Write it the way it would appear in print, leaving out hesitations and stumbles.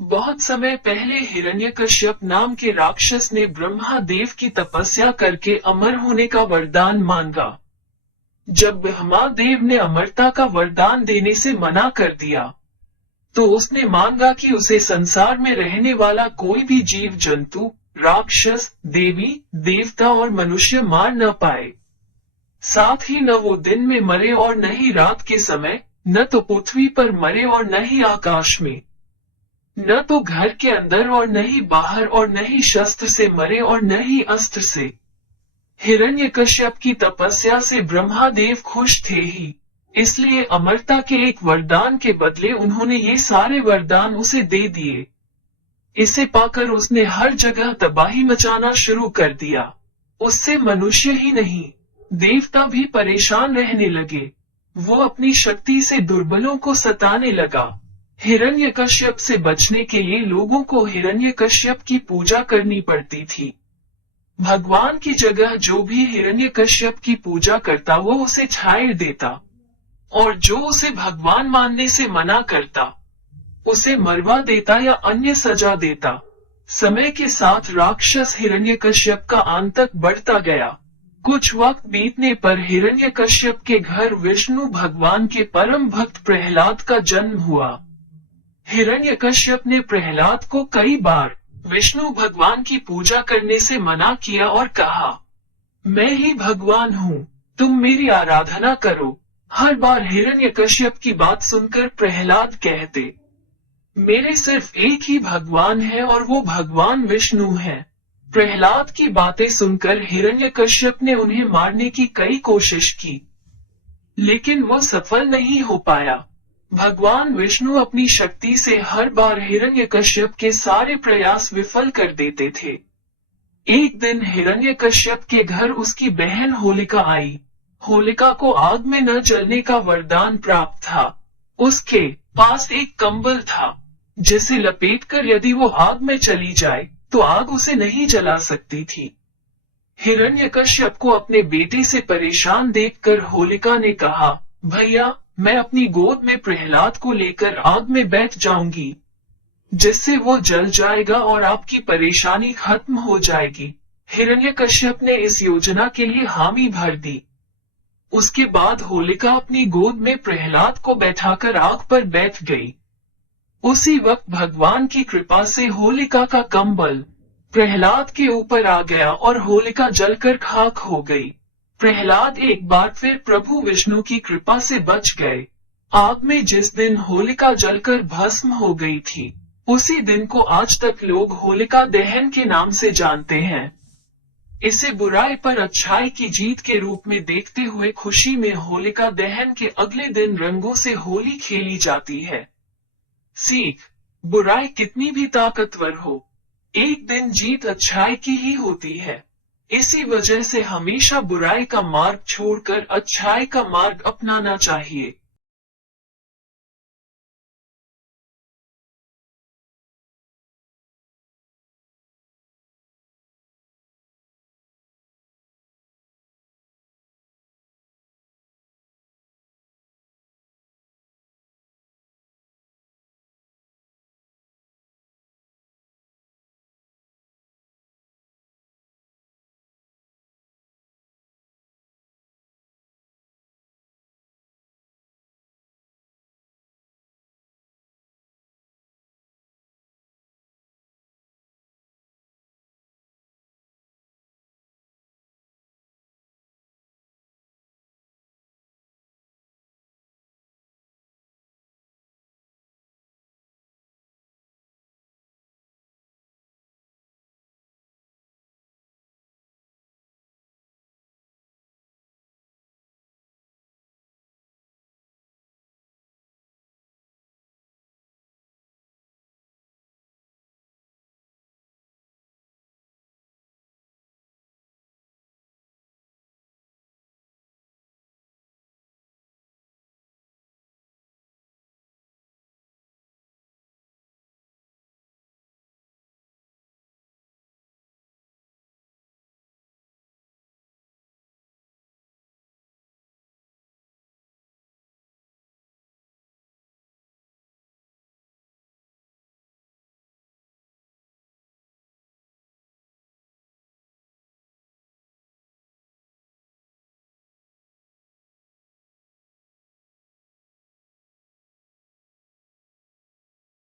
बहुत समय पहले हिरण्यकश्यप नाम के राक्षस ने ब्रह्मा देव की तपस्या करके अमर होने का वरदान मांगा। जब ब्रह्मा देव ने अमरता का वरदान देने से मना कर दिया, तो उसने मांगा कि उसे संसार में रहने वाला कोई भी जीव जंतु, राक्षस, देवी, देवता और मनुष्य मार न पाए। साथ ही न वो दिन में मरे और न ही रात के समय, न तो पृथ्वी पर मरे और न ही आकाश में, न तो घर के अंदर और न ही बाहर, और न ही शस्त्र से मरे और न ही अस्त्र से। हिरण्यकश्यप की तपस्या से ब्रह्मादेव खुश थे ही, इसलिए अमरता के एक वरदान के बदले उन्होंने ये सारे वरदान उसे दे दिए। इसे पाकर उसने हर जगह तबाही मचाना शुरू कर दिया। उससे मनुष्य ही नहीं, देवता भी परेशान रहने लगे। वो अपनी शक्ति से दुर्बलों को सताने लगा। हिरण्यकश्यप से बचने के लिए लोगों को हिरण्यकश्यप की पूजा करनी पड़ती थी। भगवान की जगह जो भी हिरण्यकश्यप की पूजा करता वो उसे छाड़ देता, और जो उसे भगवान मानने से मना करता उसे मरवा देता या अन्य सजा देता। समय के साथ राक्षस हिरण्यकश्यप का आतंक बढ़ता गया। कुछ वक्त बीतने पर हिरण्यकश्यप के घर विष्णु भगवान के परम भक्त प्रहलाद का जन्म हुआ। हिरण्यकश्यप ने प्रहलाद को कई बार विष्णु भगवान की पूजा करने से मना किया और कहा, मैं ही भगवान हूँ, तुम मेरी आराधना करो। हर बार हिरण्यकश्यप की बात सुनकर प्रहलाद कहते, मेरे सिर्फ एक ही भगवान है और वो भगवान विष्णु है। प्रहलाद की बातें सुनकर हिरण्यकश्यप ने उन्हें मारने की कई कोशिश की, लेकिन वो सफल नहीं हो पाया। भगवान विष्णु अपनी शक्ति से हर बार हिरण्यकश्यप के सारे प्रयास विफल कर देते थे। एक दिन हिरण्यकश्यप के घर उसकी बहन होलिका आई। होलिका को आग में न जलने का वरदान प्राप्त था। उसके पास एक कंबल था, जिसे लपेटकर यदि वो आग में चली जाए तो आग उसे नहीं जला सकती थी। हिरण्यकश्यप को अपने बेटे से परेशान देखकर होलिका ने कहा, भैया, मैं अपनी गोद में प्रहलाद को लेकर आग में बैठ जाऊंगी, जिससे वो जल जाएगा और आपकी परेशानी खत्म हो जाएगी। हिरण्यकश्यप ने इस योजना के लिए हामी भर दी। उसके बाद होलिका अपनी गोद में प्रहलाद को बैठाकर आग पर बैठ गई। उसी वक्त भगवान की कृपा से होलिका का कंबल प्रहलाद के ऊपर आ गया और होलिका जलकर खाक हो गई। प्रहलाद एक बार फिर प्रभु विष्णु की कृपा से बच गए। आग में जिस दिन होलिका जलकर भस्म हो गई थी, उसी दिन को आज तक लोग होलिका दहन के नाम से जानते हैं। इसे बुराई पर अच्छाई की जीत के रूप में देखते हुए खुशी में होलिका दहन के अगले दिन रंगों से होली खेली जाती है। सीख, बुराई कितनी भी ताकतवर हो, एक दिन जीत अच्छाई की ही होती है। इसी वजह से हमेशा बुराई का मार्ग छोड़कर अच्छाई का मार्ग अपनाना चाहिए।